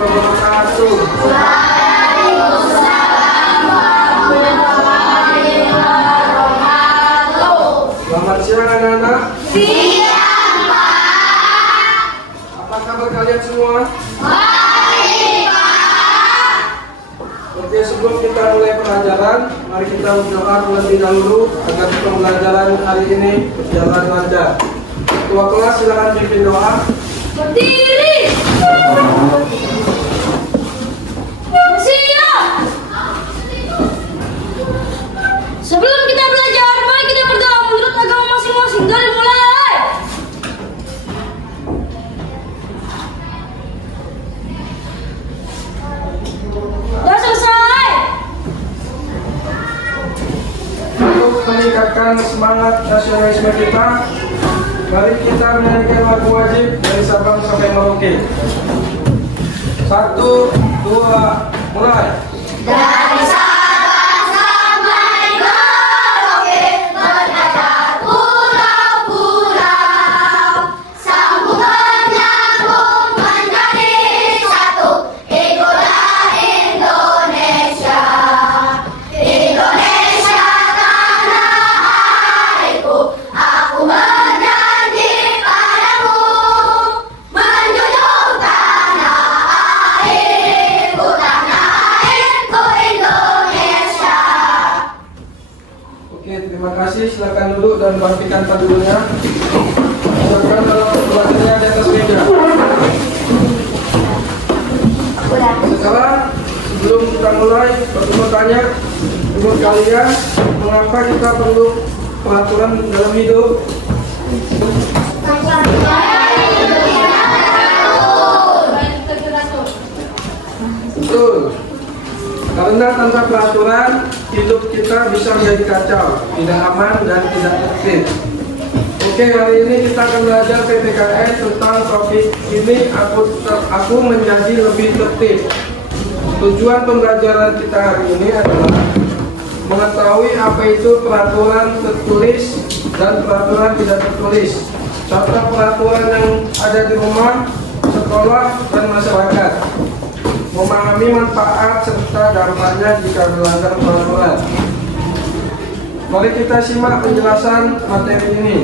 wabarakatuh. Selamat siang anak-anak. Siang, Pak. Apa kabar kalian semua? Baik, Pak. Oke, sebelum kita mulai pelajaran, mari kita berdoa terlebih dahulu agar pembelajaran hari ini berjalan lancar. Ketua kelas silakan pimpin doa. Berdiri. Siap. Sebelum kita belajar, mari kita berdoa menurut agama masing-masing. Dari mulai. Sudah selesai. Untuk meningkatkan semangat nasionalisme kita, mari kita menyanyikan lagu wajib dari Sabang sampai Merauke. 1, 2, mulai. Dari Sabang sampai Merauke, berkacar pulau-pulau, sambung menyambung menjadi satu, itulah Indonesia. Indonesia tanah airku, aku berjanji padamu, menjunjung tanah airku, Indonesia. Oke, terima kasih. Silakan duduk dan bangkitkan padunya. Silakan dalam pelajarannya di atas meja. Sekarang sebelum kita mulai, aku mau tanya menurut kalian mengapa kita perlu peraturan dalam hidup? Betul. Karena tanpa peraturan hidup kita bisa menjadi kacau, tidak aman dan tidak tertib. Oke, hari ini kita akan belajar PPKN tentang topik ini. Aku menjadi lebih tertib. Tujuan pembelajaran kita hari ini adalah mengetahui apa itu peraturan tertulis dan peraturan tidak tertulis. Contoh peraturan yang ada di rumah, sekolah, dan masyarakat. Memahami manfaat serta dampaknya jika melanggar peraturan. Mari kita simak penjelasan materi ini.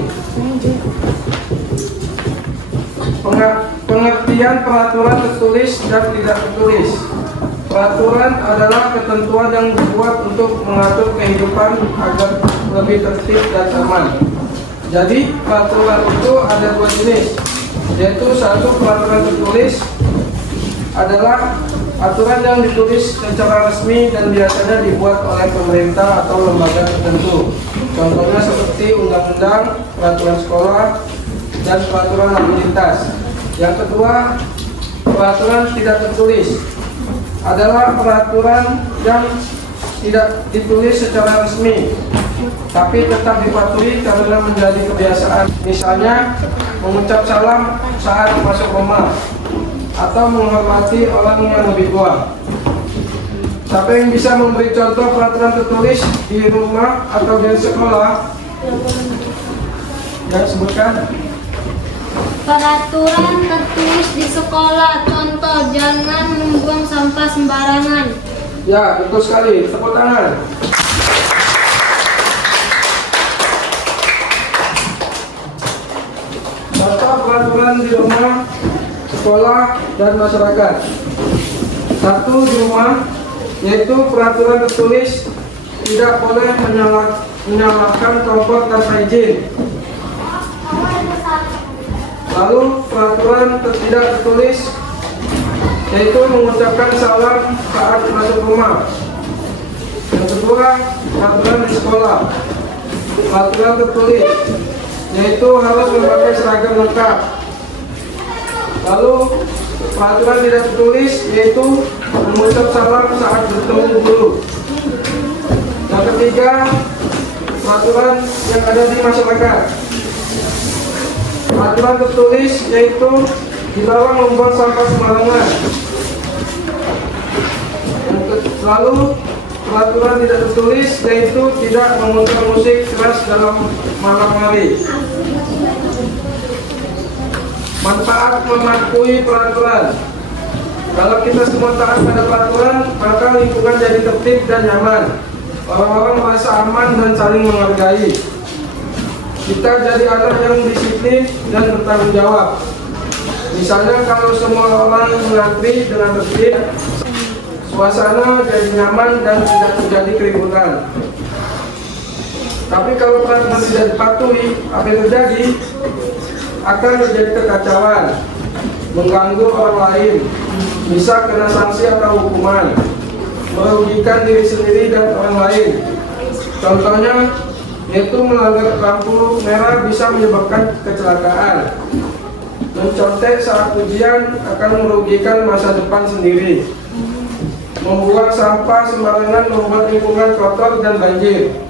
Pengertian peraturan tertulis dan tidak tertulis. Peraturan adalah ketentuan yang dibuat untuk mengatur kehidupan agar lebih tertib dan aman. Jadi peraturan itu ada dua jenis, yaitu satu peraturan tertulis adalah aturan yang ditulis secara resmi dan biasanya dibuat oleh pemerintah atau lembaga tertentu. Contohnya seperti undang-undang, peraturan sekolah, dan peraturan lalu lintas. Yang kedua, peraturan tidak tertulis adalah peraturan yang tidak ditulis secara resmi, tapi tetap dipatuhi karena menjadi kebiasaan. Misalnya, mengucap salam saat masuk rumah, atau menghormati orang yang lebih tua. Siapa yang bisa memberi contoh peraturan tertulis di rumah atau di sekolah? Yang sebutkan. Peraturan tertulis di sekolah, contoh jangan membuang sampah sembarangan. Ya, betul sekali. Tepuk tangan. Contoh peraturan di rumah, sekolah, dan masyarakat. Satu di rumah, yaitu peraturan tertulis tidak boleh menyalakan kompor tanpa izin. Lalu peraturan tidak tertulis yaitu mengucapkan salam saat masuk rumah. Yang kedua, peraturan di sekolah. Peraturan tertulis yaitu harus memakai seragam lengkap. Lalu peraturan tidak tertulis yaitu mengucap salam saat bertemu guru. Yang ketiga, peraturan yang ada di masyarakat. Peraturan tertulis yaitu dilarang membuang sampah sembarangan. Lalu peraturan tidak tertulis yaitu tidak memutar musik keras dalam malam hari. Manfaat mematuhi peraturan. Kalau kita semua taat pada peraturan, maka lingkungan jadi tertib dan nyaman. Orang-orang merasa aman dan saling menghargai. Kita jadi anak yang disiplin dan bertanggung jawab. Misalnya kalau semua orang mengantri dengan tertib, suasana jadi nyaman dan tidak terjadi keributan. Tapi kalau peraturan tidak dipatuhi, apa yang terjadi? Akan terjadi kekacauan, mengganggu orang lain, bisa kena sanksi atau hukuman, merugikan diri sendiri dan orang lain. Contohnya, yaitu melanggar lampu merah bisa menyebabkan kecelakaan. Mencontek saat ujian akan merugikan masa depan sendiri. Membuang sampah sembarangan membuat lingkungan kotor dan banjir.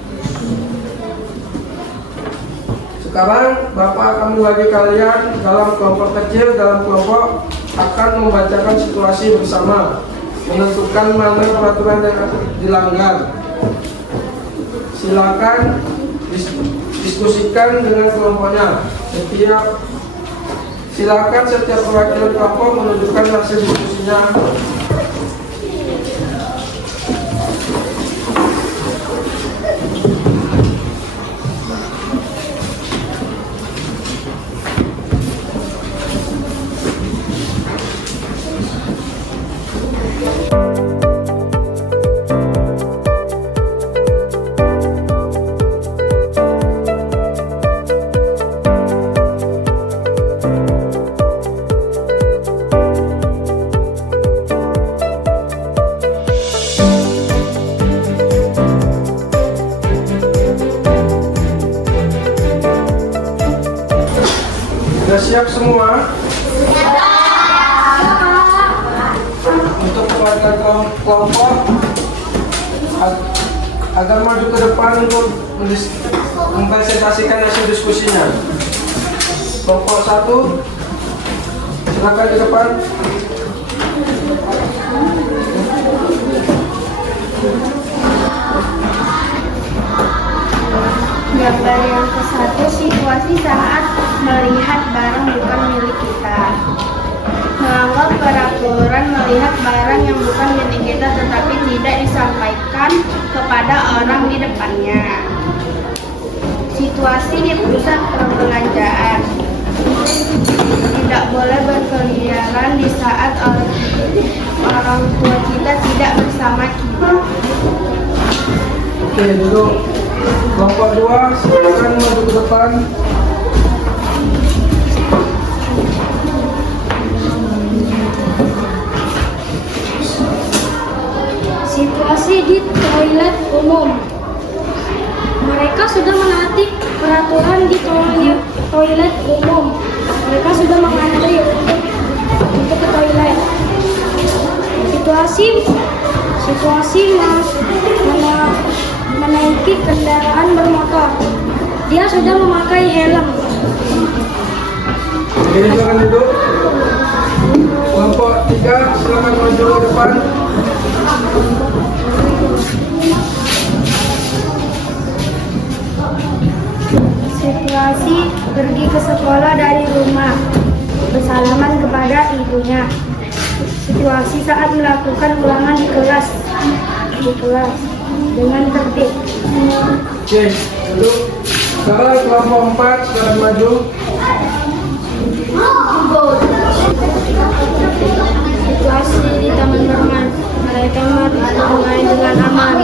Sekarang Bapak akan membagi kalian dalam kelompok kecil, dalam kelompok akan membacakan situasi bersama, menentukan mana peraturan yang akan dilanggar. Silakan diskusikan dengan kelompoknya. Silakan setiap perwakilan kelompok menunjukkan hasil diskusinya. Sudah siap semua? Untuk perwakilan kelompok agar maju ke depan untuk mempresentasikan hasil diskusinya. Kelompok 1, silakan di depan. Gambar yang ke-1, situasi saat melihat barang bukan milik kita. Melanggar peraturan melihat barang yang bukan milik kita tetapi tidak disampaikan kepada orang di depannya. Situasi di pusat perbelanjaan. Tidak boleh berkeliaran di saat orang tua kita tidak bersama kita. Oke, duduk. Kelompok 2, silakan maju ke depan. Situasi di toilet umum. Mereka sudah menaati peraturan di toilet umum. Mereka sudah mengantri untuk ke toilet. Situasi menaiki kendaraan bermotor. Dia sudah memakai helm. Oke, silakan duduk. Kelompok 3, silakan maju ke depan. Situasi pergi ke sekolah dari rumah, bersalaman kepada ibunya. Situasi saat melakukan ulangan di kelas dengan tertib. Oke, duduk. Sekarang kelompok 4, silakan maju. Situasi di taman bermain, mereka bermain dengan aman.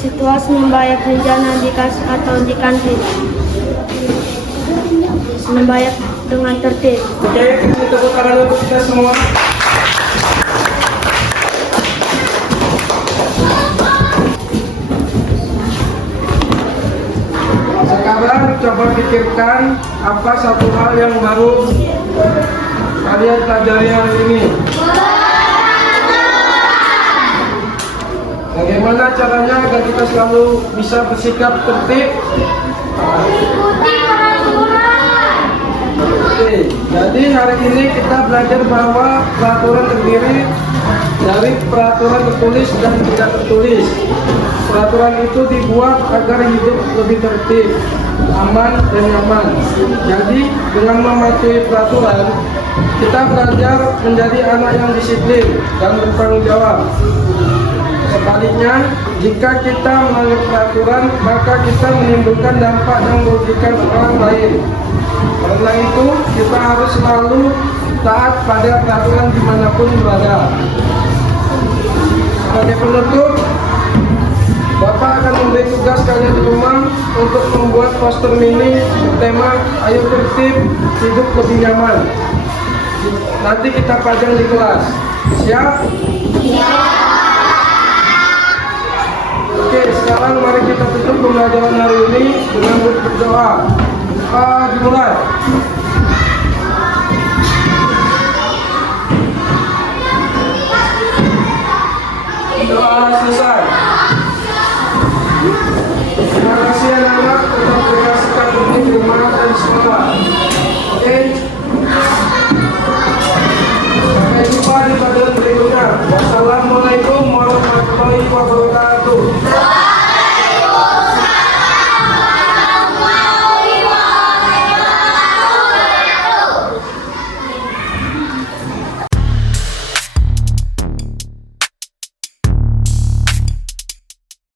Situasi membayar rencana di kas atau di kantin, membayar dengan tertib. Oke, kita tepuk tangan untuk kita semua. Sekarang coba pikirkan apa satu hal yang baru kalian pelajari hari ini. Bagaimana caranya agar kita selalu bisa bersikap tertib? Ikuti peraturan. Oke, jadi hari ini kita belajar bahwa peraturan terdiri dari peraturan tertulis dan tidak tertulis. Peraturan itu dibuat agar hidup lebih tertib, aman, dan nyaman. Jadi, dengan mematuhi peraturan, kita belajar menjadi anak yang disiplin dan bertanggung jawab. Sebaliknya, jika kita melanggar peraturan, maka kita menimbulkan dampak yang merugikan orang lain. Karena itu, kita harus selalu taat pada peraturan dimanapun berada. Sebagai penutup, Bapak akan memberi tugas kalian di rumah untuk membuat poster mini bertema "Ayo tertib, hidup lebih nyaman". Nanti kita pajang di kelas. Siap? Oke, sekarang mari kita tutup pembelajaran hari ini dengan berdoa. Dimulai. Doa selesai.